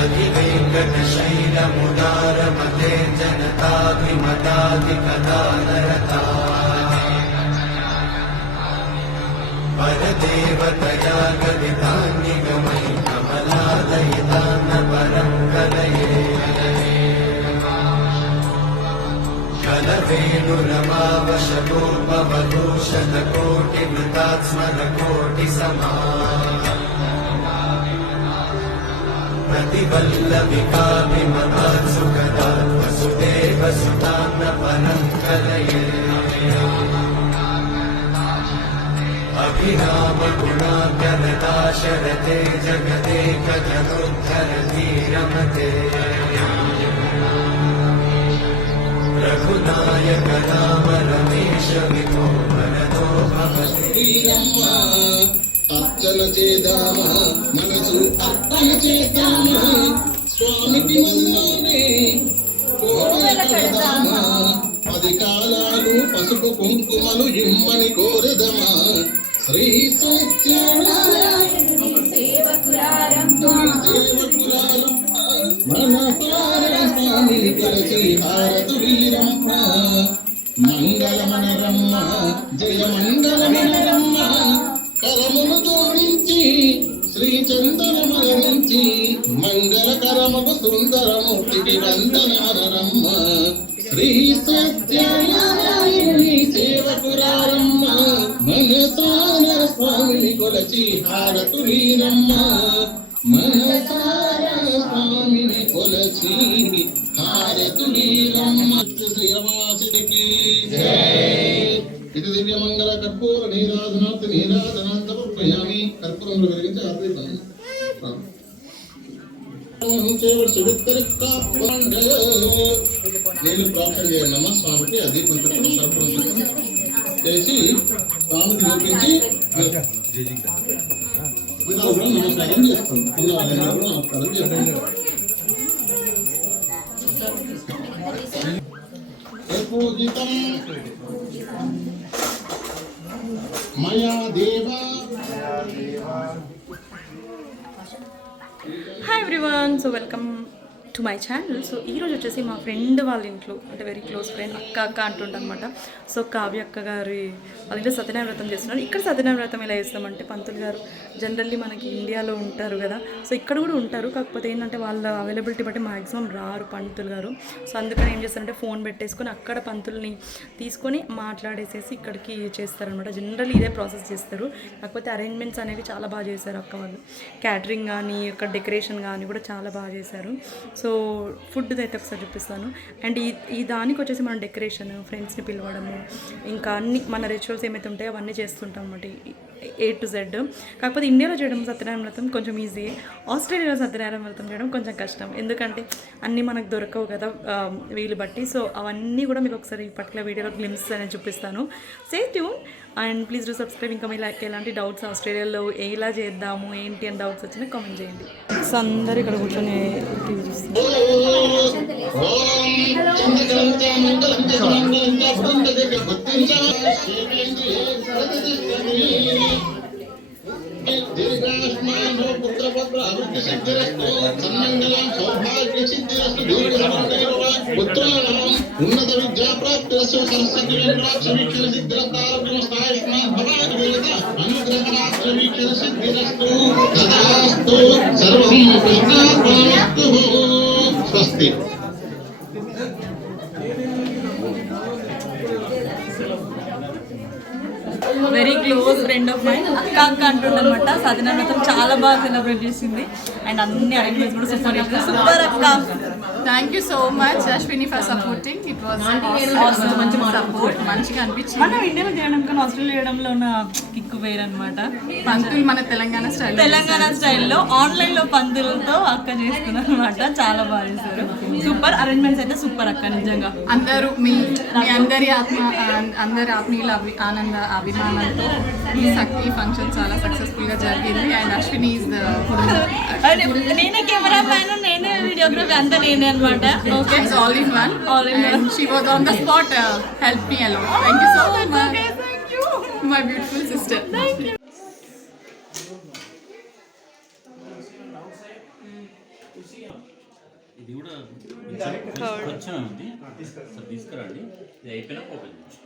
भगिवेङ्कटशैलमुदारमते जनताभिमताधिकदा नरता परदेवतया ैकटशैलमुदारते कमलादयिता न प्रजागिताङ्गकमयितमलादयितान्नपरं कलये कलधेनुरमावशकोपबोषतकोटिमृतात्मदकोटिसमा तिवल्लविकापि मदात्सुगदात् वसुते वसुतान्नपनय अभिराम गुणाद्यता शरते जगते च गतोमते रघुनाय कदाम रमेशविभोमरतो भवति। అర్చన చేద్దామా? మనసు అర్పణ చేద్దామా? స్వామికి మనలోనే కోవెల పది కాలాలు పసుపు కుంకుమలు ఇమ్మని కోరదమా? శ్రీ సత్యనారాయణ మన స్వామిని కలిసి హారతు వీరమ్మ మంగళమనరమ్మ జయ మంగళమనరమ్మ కరమును జోడించి శ్రీ చందనమరించి మంగళకరముకు సుందరమూర్తికి వందనారమ్మ శ్రీ సత్యనారాయణి సేవకురారమ్మ మనసాన స్వామిని కొలచి హారతురీరమ్మ మనసార స్వామిని కొలచి హారతు వీరమ్మ జయ ఇది దివ్య మంగళ కర్పూర నీరాధనార్థ నీరాధనాథ ప్రయామి కర్పూరంలో వెలిగించి ఆర్పిస్తాను నేను ప్రార్థన చేయండి స్వామికి అది కొంచెం సర్పం చేసి స్వామికి చూపించి నమస్కారం చేస్తాను నమస్కారం చేస్తాను పూజితం Hi everyone, so welcome to my channel so ఈరోజు వచ్చేసి మా ఫ్రెండ్ వాళ్ళ ఇంట్లో అంటే వెరీ క్లోజ్ ఫ్రెండ్ అక్క అక్క అంటుండనమాట సో కావ్య అక్క గారి వాళ్ళ ఇంట్లో సత్యనారాయణ వ్రతం చేస్తున్నారు. ఇక్కడ సత్యనారాయణ వ్రతం ఎలా చేస్తామంటే పంతులు గారు జనరల్లీ మనకి ఇండియాలో ఉంటారు కదా. సో ఇక్కడ కూడా ఉంటారు. కాకపోతే ఏంటంటే వాళ్ళ అవైలబిలిటీ బట్టి మాక్సిమం రారు పంతులు గారు. సో అందుకని ఏం చేస్తారంటే ఫోన్ పెట్టేసుకొని అక్కడ పంతుల్ని తీసుకొని మాట్లాడేసేసి ఇక్కడికి చేస్తారనమాట జనరల్లీ ఇదే ప్రాసెస్ చేస్తారు. కాకపోతే అరేంజ్మెంట్స్ అనేవి చాలా బాగా చేశారు అక్క వాళ్ళు. క్యాటరింగ్ కానీ ఇక్కడ డెకరేషన్ కానీ కూడా చాలా బాగా చేశారు. సో ఫుడ్ అయితే ఒకసారి చూపిస్తాను. అండ్ ఈ ఈ దానికి వచ్చేసి మనం డెకరేషన్ ఫ్రెండ్స్ని పిలవడము ఇంకా అన్ని మన రిచువల్స్ ఏమైతే ఉంటాయో అవన్నీ చేస్తుంటాం అన్నమాట. A to Z. కాకపోతే ఇండియాలో చేయడం సత్యనారాయణ వ్రతం కొంచెం ఈజీ ఆస్ట్రేలియాలో సత్యనారాయణ వ్రతం చేయడం కొంచెం కష్టం. ఎందుకంటే అన్నీ మనకు దొరకవు కదా వీలు బట్టి. సో అవన్నీ కూడా మీకు ఒకసారి పర్టికులర్ వీడియోలో గ్లిమ్స్ అనేది చూపిస్తాను. Stay tune and please do subscribe ఇంకా మీకు ఎలాంటి డౌట్స్ ఆస్ట్రేలియాలో ఎలా చేద్దాము ఏంటి అని డౌట్స్ వచ్చినా కామెంట్ చేయండి. ఫ్రెండ్స్ అందరు ఇక్కడ కూర్చొని టీవీ ఉన్నత విద్యా ప్రాప్తి సరస్వతి సమీక్ష సిద్ధిరస్తారోగ్యం స్వస్తి. Very close friend of mind అక్క అక్క అంటుండనమాట సత్యనారాయణ చాలా బాగా సెలబ్రేట్ చేసింది. అండ్ అన్ని అరేంజ్మెంట్స్ కూడా సూపర్ సూపర్ అక్క. Thank you so much Ashwini for supporting it was మంచి సపోర్ట్ మంచిగా అనిపించింది. మనం ఇండియాలో చేయడం కానీ ఆస్ట్రేలియా చేయడంలో ఉన్న కిక్కు వేరు అనమాట పంతులు మన తెలంగాణ స్టైల్ తెలంగాణ స్టైల్లో ఆన్లైన్లో పందులతో అక్క చేస్తున్నారు అనమాట చాలా బాగా చేస్తారు సూపర్ అరేంజ్మెంట్స్ అయితే సూపర్ అక్క నిజంగా. అందరూ మీ మీ అందరి ఆత్మ అందరి ఆత్మీయుల అభి ఆనంద అభిమానంతో ఈ సక్- ఈ ఫంక్షన్ చాలా సక్సెస్ఫుల్గా జరిగింది అండ్ అశ్విని ఈజ్ నేనే కెమెరా మ్యాన్ నేనే వీడియోగ్రఫీ అంతా నేనే అనమాట okay all in one All in one. And she was on the spot help me a lot thank you so much my beautiful sister ఇది కూడా కొంచెం ఉంది సార్ తీసుకురండి ఇది అయిపోయినాక ఓపెన్ చేయండి